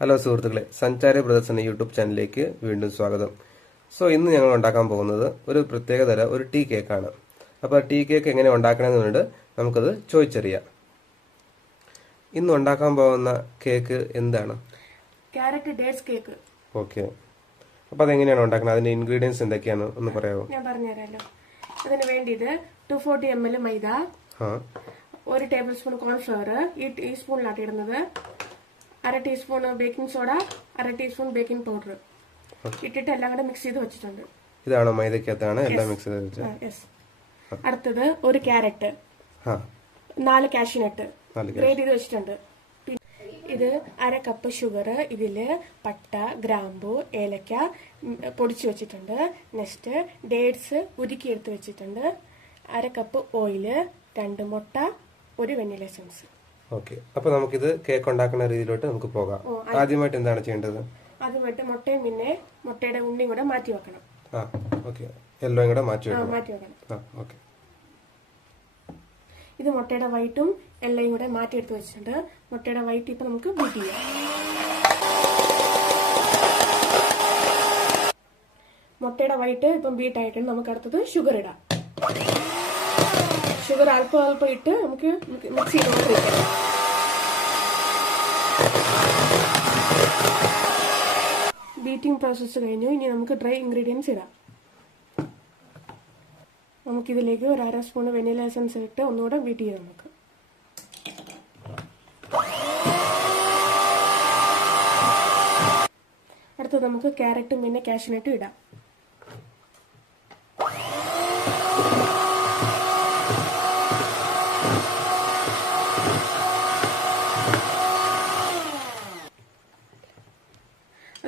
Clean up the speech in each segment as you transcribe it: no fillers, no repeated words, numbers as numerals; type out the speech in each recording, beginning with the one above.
Hello സുഹൃത്തുക്കളെ, സഞ്ചാരി brothers എന്ന യൂട്യൂബ് ചാനലിലേക്ക് വീണ്ടും സ്വാഗതം. ഇന്ന് ഞങ്ങൾ ഉണ്ടാക്കാൻ പോകുന്നത് ഒരു പ്രത്യേകതര ഒരു ടീ കേക്കാണ്. അപ്പോൾ ടീ കേക്ക് എങ്ങനെ ഉണ്ടാക്കണമെന്നുണ്ട് നമുക്കത് ചോദിച്ചറിയാം. ഇന്ന് ഉണ്ടാക്കാൻ പോകുന്ന കേക്ക് എന്താണ്? Carrot dates cake. ഓക്കെ, അപ്പോൾ അതെങ്ങനെയാണ് ഉണ്ടാക്കുന്നത്? അതിന്റെ ഇൻഗ്രീഡിയൻസ് എന്തൊക്കെയാണ് ഒന്ന് പറയാമോ? ഞാൻ പറഞ്ഞുതരാമല്ലോ. അതിന് വേണ്ടിയിട്ട് 240 ml മൈദ, 1 ടേബിൾ സ്പൂൺ കോൺഫ്ലവർ, ഈ ടീസ്പൂണിലാണ് ഇടുന്നത്, 1/2 teaspoon baking soda, 1/2 teaspoon baking powder ഇട്ടിട്ട് എല്ലാം കൂടെ മിക്സ് ചെയ്ത് വെച്ചിട്ടുണ്ട്. ഇതാണോ മൈദക്കകത്താണ് എല്ലാം മിക്സ് ചെയ്ത് വെച്ചത്? അടുത്തത് ഒരു ക്യാരറ്റ്, 4 കാഷ്യൂനട്ട് ഗ്രേറ്റ് ചെയ്ത് വെച്ചിട്ടുണ്ട്. ഇത് 1/2 കപ്പ് ഷുഗർ, ഇതില് പട്ട, ഗ്രാമ്പു, ഏലക്ക പൊടിച്ചു വെച്ചിട്ടുണ്ട്. നെക്സ്റ്റ് ഡേറ്റ്സ് ഉരുക്കി എടുത്ത് വെച്ചിട്ടുണ്ട്. 1/2 കപ്പ് ഓയില്, 2 മുട്ട, 1 വെനില എസൻസ്. ഓക്കെ, അപ്പൊ നമുക്കിത് കേക്ക് ഉണ്ടാക്കുന്ന രീതിയിലോട്ട് നമുക്ക് പോകാം. ആദ്യമായിട്ട് എന്താണ് ചെയ്യേണ്ടത്? ആദ്യമായിട്ട് മുട്ടയും പിന്നെ മുട്ടയുടെ ഉണ്ണിയും കൂടെ മാറ്റി വെക്കണം. എല്ലാം കൂടെ മാറ്റി വെക്കണം. ഇത് മുട്ടയുടെ വൈറ്റും എല്ലാം കൂടെ മാറ്റിയെടുത്ത് വെച്ചിട്ടുണ്ട്. മുട്ടയുടെ വൈറ്റ് ഇപ്പൊ നമുക്ക് ബീറ്റ് ചെയ്യാം. മുട്ടയുടെ വൈറ്റ് ഇപ്പം ബീറ്റ് ആയിട്ടുണ്ട്. നമുക്ക് അടുത്തത് ഷുഗർ ഇടാം. ഷുഗർ അല്പം അല്പം ഇട്ട് നമുക്ക് മിക്സ് ചെയ്തുകൊണ്ടിരിക്കാം. ബീറ്റിംഗ് പ്രോസസ്സ് കഴിഞ്ഞു. ഇനി നമുക്ക് ഡ്രൈ ഇൻഗ്രീഡിയൻസ് ഇടാം. നമുക്കിതിലേക്ക് 1/2 സ്പൂൺ വെനില എസൻസ് ഇട്ട് ഒന്നുകൂടെ ബീറ്റ് ചെയ്യാം. നമുക്ക് അടുത്തത് നമുക്ക് ക്യാരറ്റും പിന്നെ കാഷ്യൂനട്ടും ഇടാം.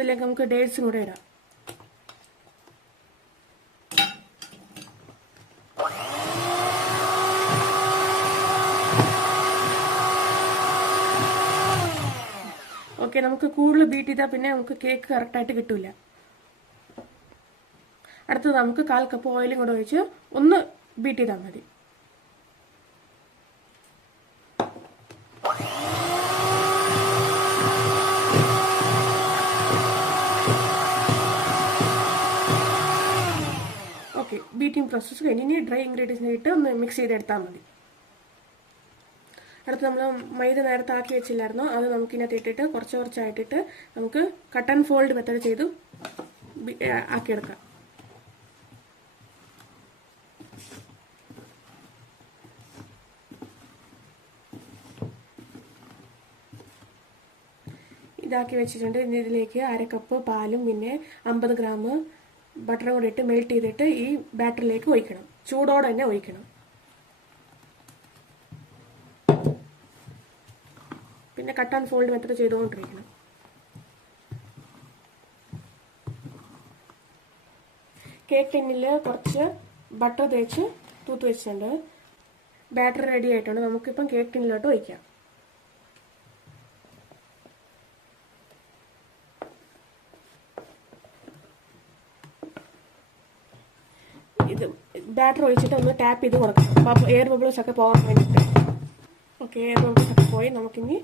അതിലേക്ക് നമുക്ക് ഡേറ്റ്സും കൂടെ ഇടാം. ഓക്കെ, നമുക്ക് കൂടുതൽ ബീറ്റ് ചെയ്താൽ പിന്നെ നമുക്ക് കേക്ക് കറക്റ്റായിട്ട് കിട്ടൂല. അടുത്തത് നമുക്ക് 1/4 കപ്പ് ഓയിലും കൂടെ ഒഴിച്ച് ഒന്ന് ബീറ്റ് ചെയ്താൽ മതി. ഓക്കെ, ബീറ്റിംഗ് പ്രോസസ്സ് കഴിഞ്ഞ് ഇനി ഡ്രൈ ഇൻഗ്രീഡിയൻസ് ഇട്ട് ഒന്ന് മിക്സ് ചെയ്തെടുത്താൽ മതി. അടുത്ത് നമ്മൾ മൈദ നേരത്തെ ആക്കി വെച്ചില്ലായിരുന്നു, അത് നമുക്ക് ഇതിനകത്ത് ഇട്ടിട്ട് കുറച്ച് കുറച്ചായിട്ടിട്ട് നമുക്ക് കട്ട് ആൻഡ് ഫോൾഡ് മെത്തേഡ് ചെയ്ത് ആക്കിയെടുക്കാം. ഇതാക്കി വെച്ചിട്ടുണ്ട്. ഇനി ഇതിലേക്ക് 1/2 കപ്പ് പാലും പിന്നെ 50 ഗ്രാം ബട്ടറും കൂടി ഇട്ട് മെൽറ്റ് ചെയ്തിട്ട് ഈ ബാറ്ററിലേക്ക് ഒഴിക്കണം. ചൂടോടെ തന്നെ ഒഴിക്കണം. പിന്നെ കട്ട് ആൻഡ് ഫോൾഡ് മെത്തേഡ് ചെയ്തുകൊണ്ടിരിക്കണം. കേക്ക് ടിന്നിൽ കുറച്ച് ബട്ടർ തേച്ച് തൂത്ത് വെച്ചിട്ടുണ്ട്. ബാറ്റർ റെഡി ആയിട്ടുണ്ട്. നമുക്കിപ്പം കേക്ക് ടിന്നിലോട്ട് ഒഴിക്കാം. ഇത് ബാറ്റർ ഒഴിച്ചിട്ട് ഒന്ന് ടാപ്പ് ചെയ്ത് കൊടുക്കണം, എയർ ബബിൾസ് ഒക്കെ പോകാൻ വേണ്ടിയിട്ട്. ഓക്കെ, എയർ ബബിൾസ് ഒക്കെ പോയി. നമുക്കിനി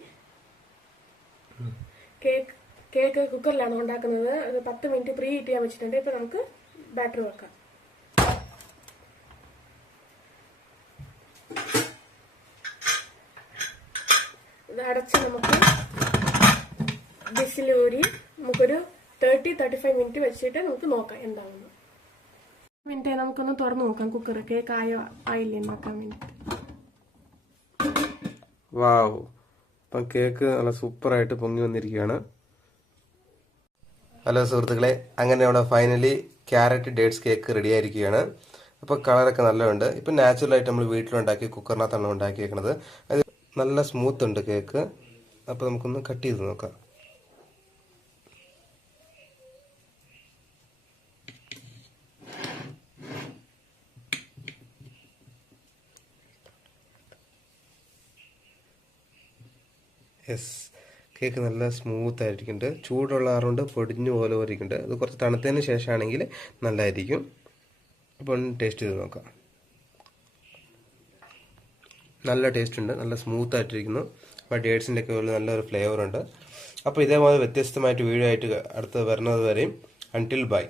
കേക്ക് കുക്കറിലാണ് ഉണ്ടാക്കുന്നത്. അത് 10 മിനിറ്റ് പ്രീ ഹീറ്റ് ചെയ്യാൻ വെച്ചിട്ടുണ്ട്. ഇപ്പൊ നമുക്ക് ബാറ്റർ വെക്കാം. ഇത് അടച്ച് നമുക്ക് വിസിലൂരി നമുക്കൊരു 30-35 മിനിറ്റ് വെച്ചിട്ട് നമുക്ക് നോക്കാം എന്താണെന്ന്. മിനിറ്റ് നമുക്കൊന്ന് തുറന്നു നോക്കാം കുക്കർ കേക്ക് ആയോ ആയില്ലേ നോക്കാൻ വേണ്ടിട്ട്. വാവ്, അപ്പം കേക്ക് നല്ല സൂപ്പറായിട്ട് പൊങ്ങി വന്നിരിക്കുകയാണ്. ഹലോ സുഹൃത്തുക്കളെ, അങ്ങനെ അവിടെ finally carrot dates cake ready ആയിരിക്കുകയാണ്. അപ്പോൾ കളറൊക്കെ നല്ലതുണ്ട്. ഇപ്പം നാച്ചുറലായിട്ട് നമ്മൾ വീട്ടിലുണ്ടാക്കി കുക്കറിനകത്താണ് ഉണ്ടാക്കിയേക്കുന്നത്. അത് നല്ല സ്മൂത്ത് ഉണ്ട് കേക്ക്. അപ്പോൾ നമുക്കൊന്ന് കട്ട് ചെയ്ത് നോക്കാം. യെസ്, കേക്ക് നല്ല സ്മൂത്ത് ആയിരിക്കുന്നുണ്ട്. ചൂടുള്ള ആറുകൊണ്ട് പൊടിഞ്ഞു പോലെ ഇരിക്കുന്നുണ്ട്. അത് കുറച്ച് തണുത്തതിന് ശേഷമാണെങ്കിൽ നല്ലതായിരിക്കും. അപ്പോൾ ടേസ്റ്റ് ചെയ്ത് നോക്കാം. നല്ല ടേസ്റ്റ് ഉണ്ട്, നല്ല സ്മൂത്ത് ആയിട്ടിരിക്കുന്നു. അപ്പോൾ ഡേറ്റ്സിൻ്റെ ഒക്കെ നല്ലൊരു ഫ്ലേവർ ഉണ്ട്. അപ്പോൾ ഇതേപോലെ വ്യത്യസ്തമായിട്ട് വീഡിയോ ആയിട്ട് അടുത്ത് വരുന്നത് വരെയും അൺടിൽ ബൈ.